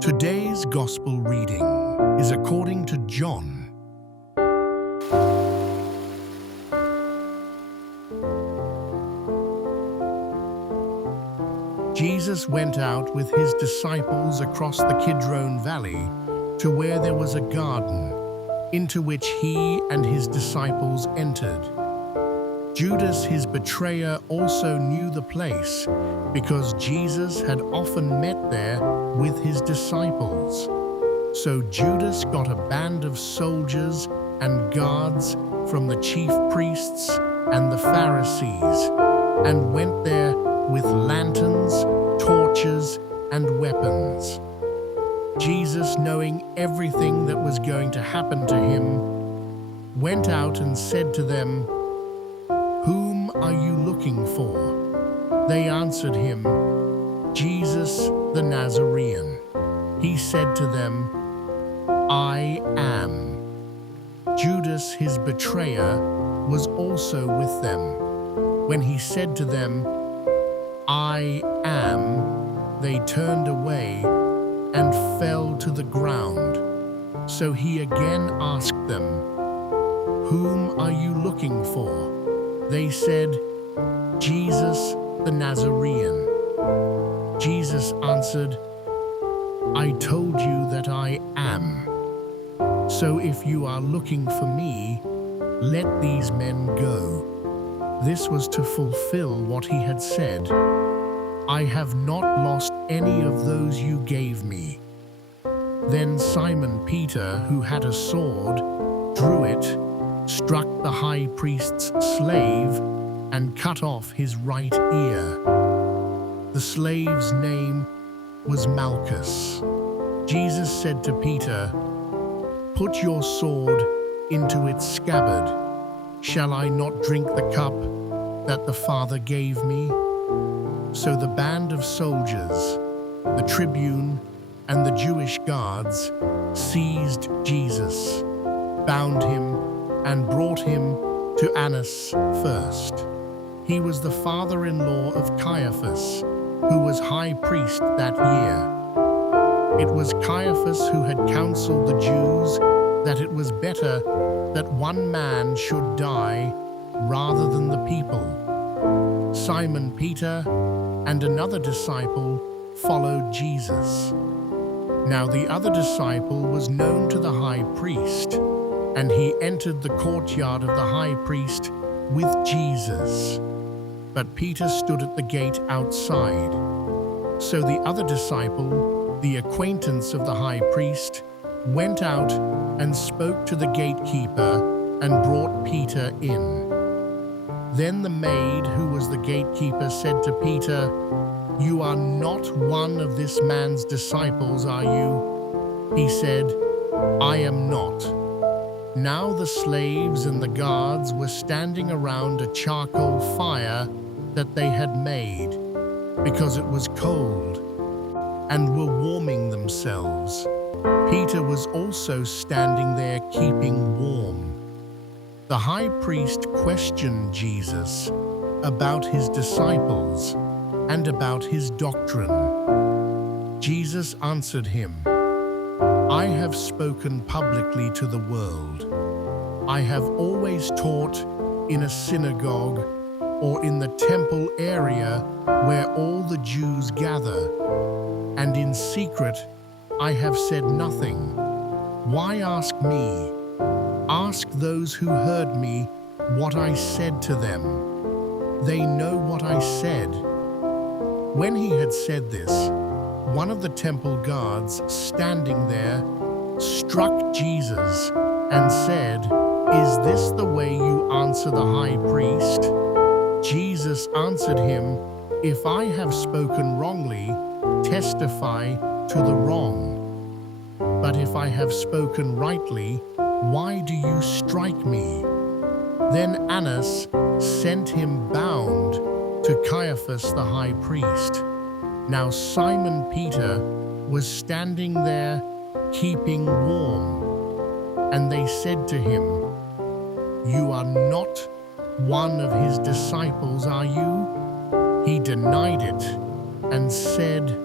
Today's Gospel reading is according to John. Jesus went out with his disciples across the Kidron Valley to where there was a garden, into which he and his disciples entered. Judas, his betrayer, also knew the place because Jesus had often met there with his disciples. So Judas got a band of soldiers and guards from the chief priests and the Pharisees and went there with lanterns, torches, and weapons. Jesus, knowing everything that was going to happen to him, went out and said to them, "Whom are you looking for?" They answered him, "Jesus the Nazarene." He said to them, "I am." Judas, his betrayer, was also with them. When he said to them, "I am," they turned away and fell to the ground. So he again asked them, "Whom are you looking for?" They said, "Jesus the Nazarene." Jesus answered, "I told you that I am. So if you are looking for me, let these men go." This was to fulfill what he had said, "I have not lost any of those you gave me." Then Simon Peter, who had a sword, drew it, struck the high priest's slave, and cut off his right ear. The slave's name was Malchus. Jesus said to Peter, "Put your sword into its scabbard. Shall I not drink the cup that the Father gave me?" So the band of soldiers, the tribune, and the Jewish guards seized Jesus, bound him, and brought him to Annas first. He was the father-in-law of Caiaphas, who was high priest that year. It was Caiaphas who had counseled the Jews that it was better that one man should die rather than the people. Simon Peter and another disciple followed Jesus. Now the other disciple was known to the high priest, and he entered the courtyard of the high priest with Jesus. But Peter stood at the gate outside. So the other disciple, the acquaintance of the high priest, went out and spoke to the gatekeeper and brought Peter in. Then the maid, who was the gatekeeper, said to Peter, "You are not one of this man's disciples, are you?" He said, "I am not." Now the slaves and the guards were standing around a charcoal fire that they had made, because it was cold, and were warming themselves. Peter was also standing there keeping warm. The high priest questioned Jesus about his disciples and about his doctrine. Jesus answered him, "I have spoken publicly to the world. I have always taught in a synagogue or in the temple area where all the Jews gather, and in secret I have said nothing. Why ask me? Ask those who heard me what I said to them. They know what I said." When he had said this, one of the temple guards standing there struck Jesus and said, "Is this the way you answer the high priest?" Jesus answered him, "If I have spoken wrongly, testify to the wrong. But if I have spoken rightly, why do you strike me?" Then Annas sent him bound to Caiaphas the high priest. Now Simon Peter was standing there keeping warm, and they said to him, "You are not one of his disciples are you?" He denied it and said,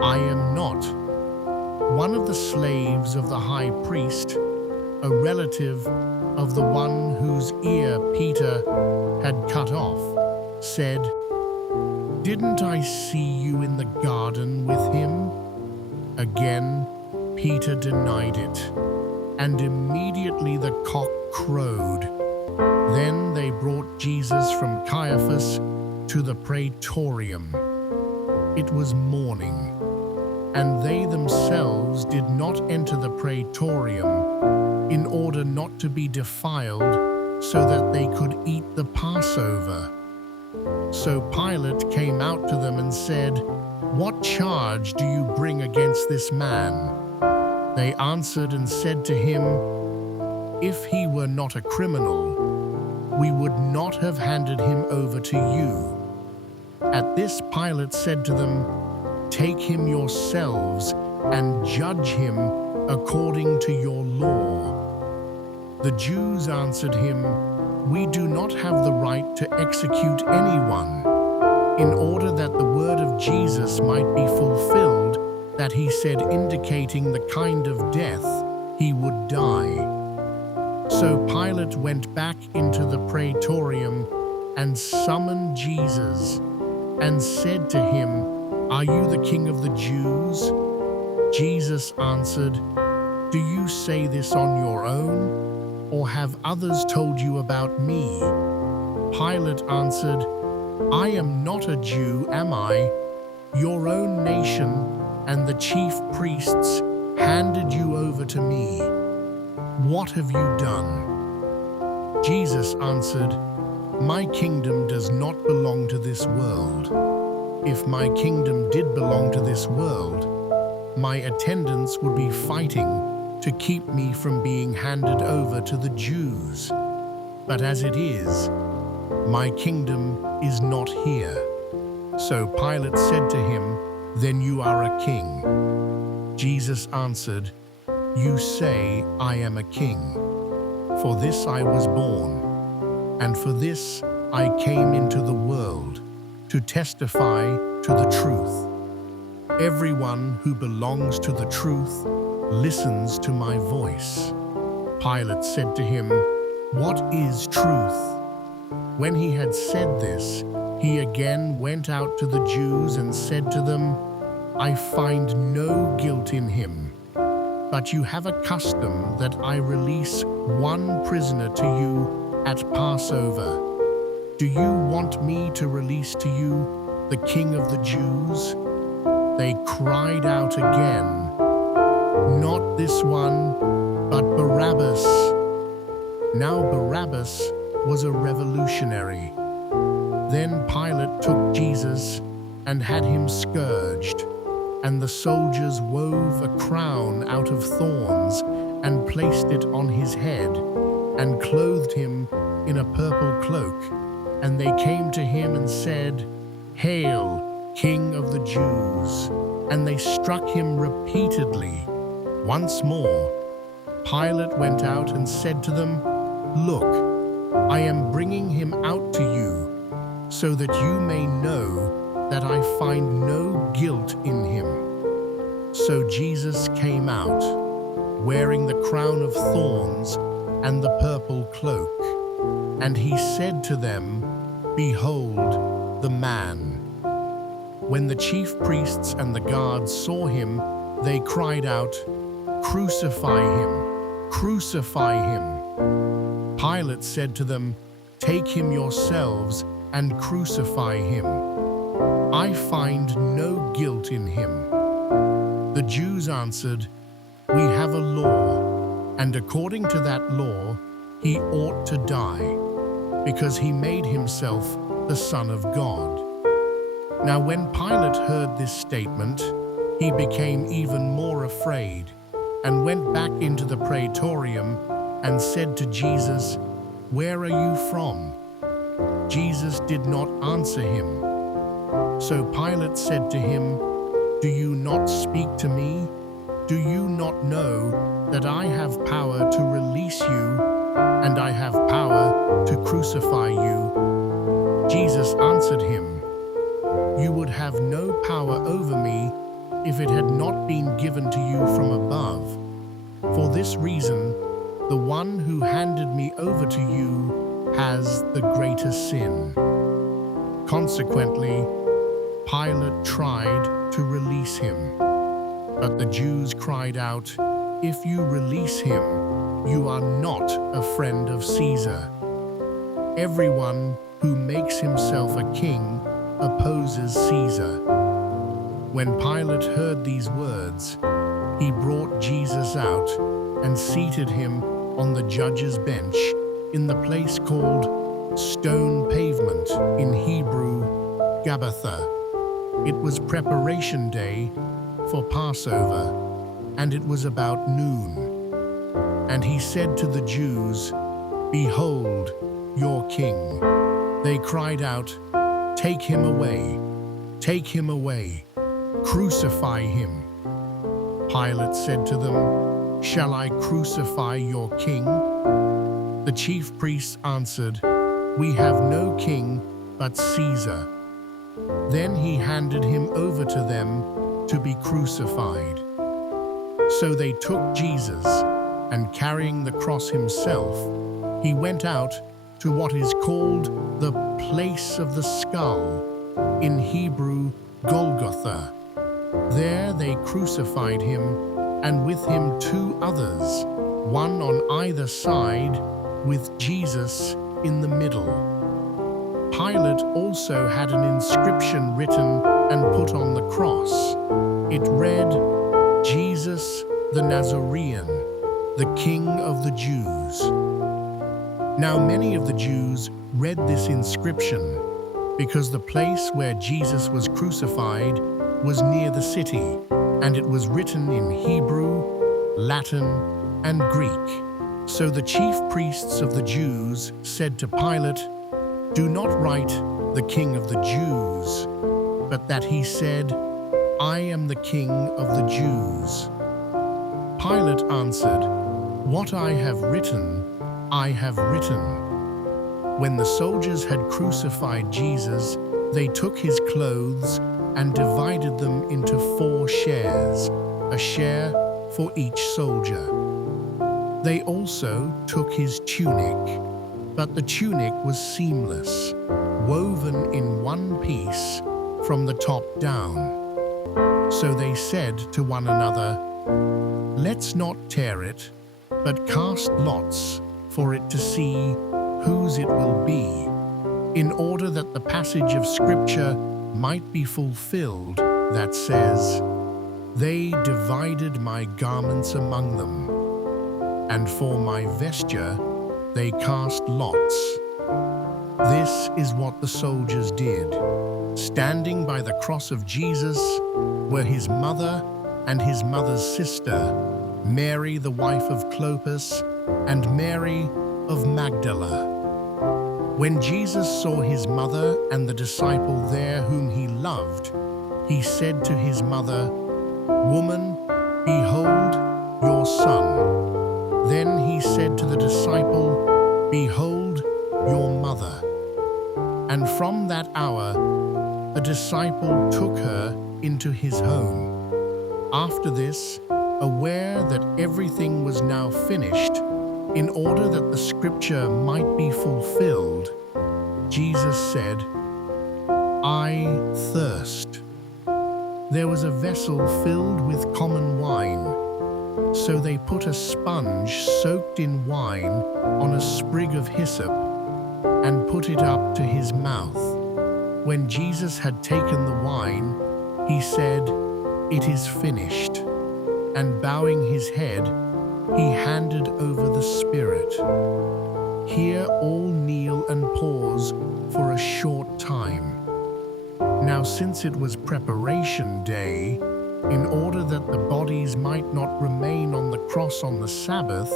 "I am not." One of the slaves of the high priest, a relative of the one whose ear Peter had cut off, said, "Didn't I see you in the garden with him?" Again, Peter denied it, and immediately the cock crowed. Then they brought Jesus from Caiaphas to the praetorium. It was morning, and they themselves did not enter the praetorium in order not to be defiled, so that they could eat the Passover. So Pilate came out to them and said, "What charge do you bring against this man?" They answered and said to him, "If he were not a criminal, we would not have handed him over to you." At this Pilate said to them, "Take him yourselves and judge him according to your law." The Jews answered him, "We do not have the right to execute anyone," in order that the word of Jesus might be fulfilled, that he said, indicating the kind of death he would die. So Pilate went back into the praetorium and summoned Jesus and said to him, "Are you the king of the Jews?" Jesus answered, "Do you say this on your own, or have others told you about me?" Pilate answered, "I am not a Jew, am I? Your own nation and the chief priests handed you over to me. What have you done?" Jesus answered, "My kingdom does not belong to this world. If my kingdom did belong to this world, my attendants would be fighting to keep me from being handed over to the Jews. But as it is, my kingdom is not here." So Pilate said to him, "Then you are a king." Jesus answered, "You say I am a king. For this I was born, and for this I came into the world, to testify to the truth. Everyone who belongs to the truth listens to my voice." Pilate said to him, "What is truth?" When he had said this, he again went out to the Jews and said to them, "I find no guilt in him. But you have a custom that I release one prisoner to you at Passover. Do you want me to release to you the King of the Jews?" They cried out again, "Not this one, but Barabbas." Now Barabbas was a revolutionary. Then Pilate took Jesus and had him scourged, and the soldiers wove a crown out of thorns and placed it on his head, and clothed him in a purple cloak. And they came to him and said, "Hail, King of the Jews!" And they struck him repeatedly. Once more, Pilate went out and said to them, "Look, I am bringing him out to you, so that you may know that I find no guilt in him." So Jesus came out, wearing the crown of thorns and the purple cloak. And he said to them, "Behold the man." When the chief priests and the guards saw him, they cried out, "Crucify him! Crucify him!" Pilate said to them, "Take him yourselves and crucify him. I find no guilt in him." The Jews answered, "We have a law, and according to that law, he ought to die, because he made himself the Son of God." Now when Pilate heard this statement, he became even more afraid, and went back into the praetorium and said to Jesus, "Where are you from?" Jesus did not answer him. So Pilate said to him, "Do you not speak to me? Do you not know that I have power to release you, and I have power to crucify you?" Jesus answered him, "You would have no power over me if it had not been given to you from above. For this reason, the one who handed me over to you has the greater sin." Consequently, Pilate tried to release him. But the Jews cried out, "If you release him, you are not a friend of Caesar. Everyone who makes himself a king opposes Caesar." When Pilate heard these words, he brought Jesus out and seated him on the judge's bench in the place called Stone Pavement, in Hebrew, Gabbatha. It was preparation day for Passover, and it was about noon. And he said to the Jews, "Behold, your king." They cried out, "Take him away! Take him away! Crucify him!" Pilate said to them, "Shall I crucify your king?" The chief priests answered, "We have no king but Caesar." Then he handed him over to them to be crucified. So they took Jesus, and carrying the cross himself, he went out to what is called the place of the skull, in Hebrew, Golgotha. There they crucified him, and with him 2 others, one on either side, with Jesus in the middle. Pilate also had an inscription written and put on the cross. It read, "Jesus the Nazarene, the King of the Jews." Now many of the Jews read this inscription, because the place where Jesus was crucified was near the city, and it was written in Hebrew, Latin, and Greek. So the chief priests of the Jews said to Pilate, "Do not write the King of the Jews, but that he said, 'I am the King of the Jews.'" Pilate answered, "What I have written, I have written." When the soldiers had crucified Jesus, they took his clothes and divided them into 4 shares, a share for each soldier. They also took his tunic, but the tunic was seamless, woven in one piece from the top down. So they said to one another, "Let's not tear it, but cast lots for it to see whose it will be, in order that the passage of Scripture might be fulfilled that says, 'They divided my garments among them, and for my vesture they cast lots.'" This is what the soldiers did. Standing by the cross of Jesus were his mother and his mother's sister, Mary the wife of Clopas, and Mary of Magdala. When Jesus saw his mother and the disciple there whom he loved, he said to his mother, "Woman, behold your son." Then he said to the disciple, "Behold your mother." And from that hour, the disciple took her into his home. After this, aware that everything was now finished, in order that the Scripture might be fulfilled, Jesus said, "I thirst." There was a vessel filled with common wine, so they put a sponge soaked in wine on a sprig of hyssop and put it up to his mouth. When Jesus had taken the wine, he said, "It is finished." And bowing his head, he handed over the Spirit. Here all kneel and pause for a short time. Now since it was preparation day, in order that the bodies might not remain on the cross on the Sabbath,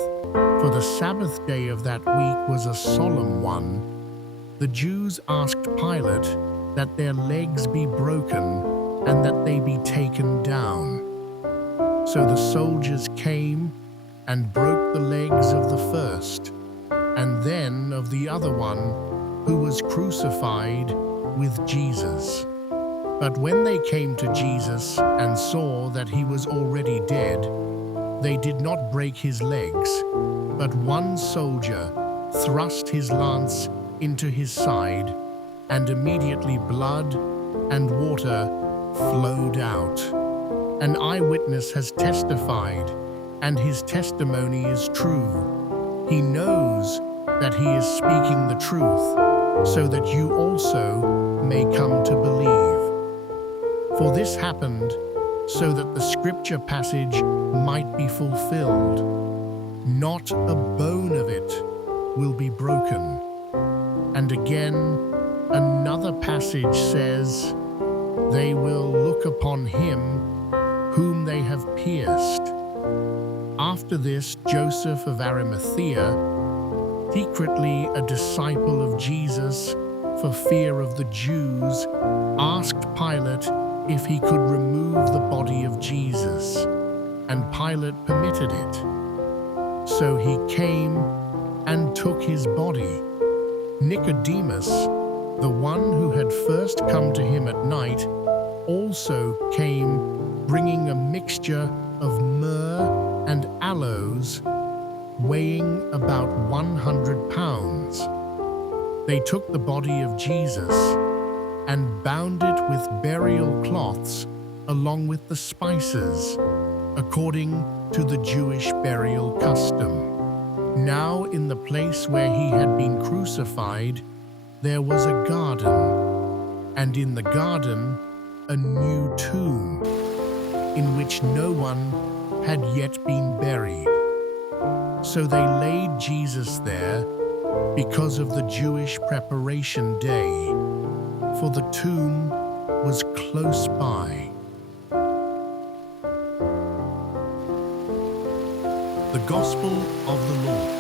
for the Sabbath day of that week was a solemn one, the Jews asked Pilate that their legs be broken and that they be taken down. So the soldiers came and broke the legs of the first, and then of the other one who was crucified with Jesus. But when they came to Jesus and saw that he was already dead, they did not break his legs, but one soldier thrust his lance into his side, and immediately blood and water flowed out. An eyewitness has testified, and his testimony is true. He knows that he is speaking the truth, so that you also may come to believe. For this happened so that the scripture passage might be fulfilled. Not a bone of it will be broken. And again, another passage says, they will look upon him whom they have pierced. After this, Joseph of Arimathea, secretly a disciple of Jesus for fear of the Jews, asked Pilate if he could remove the body of Jesus, and Pilate permitted it. So he came and took his body. Nicodemus, the one who had first come to him at night, also came bringing a mixture of myrrh and aloes, weighing about 100 pounds. They took the body of Jesus and bound it with burial cloths along with the spices, according to the Jewish burial custom. Now in the place where he had been crucified, there was a garden, and in the garden a new tomb, in which no one had yet been buried. So they laid Jesus there because of the Jewish preparation day, for the tomb was close by. The Gospel of the Lord.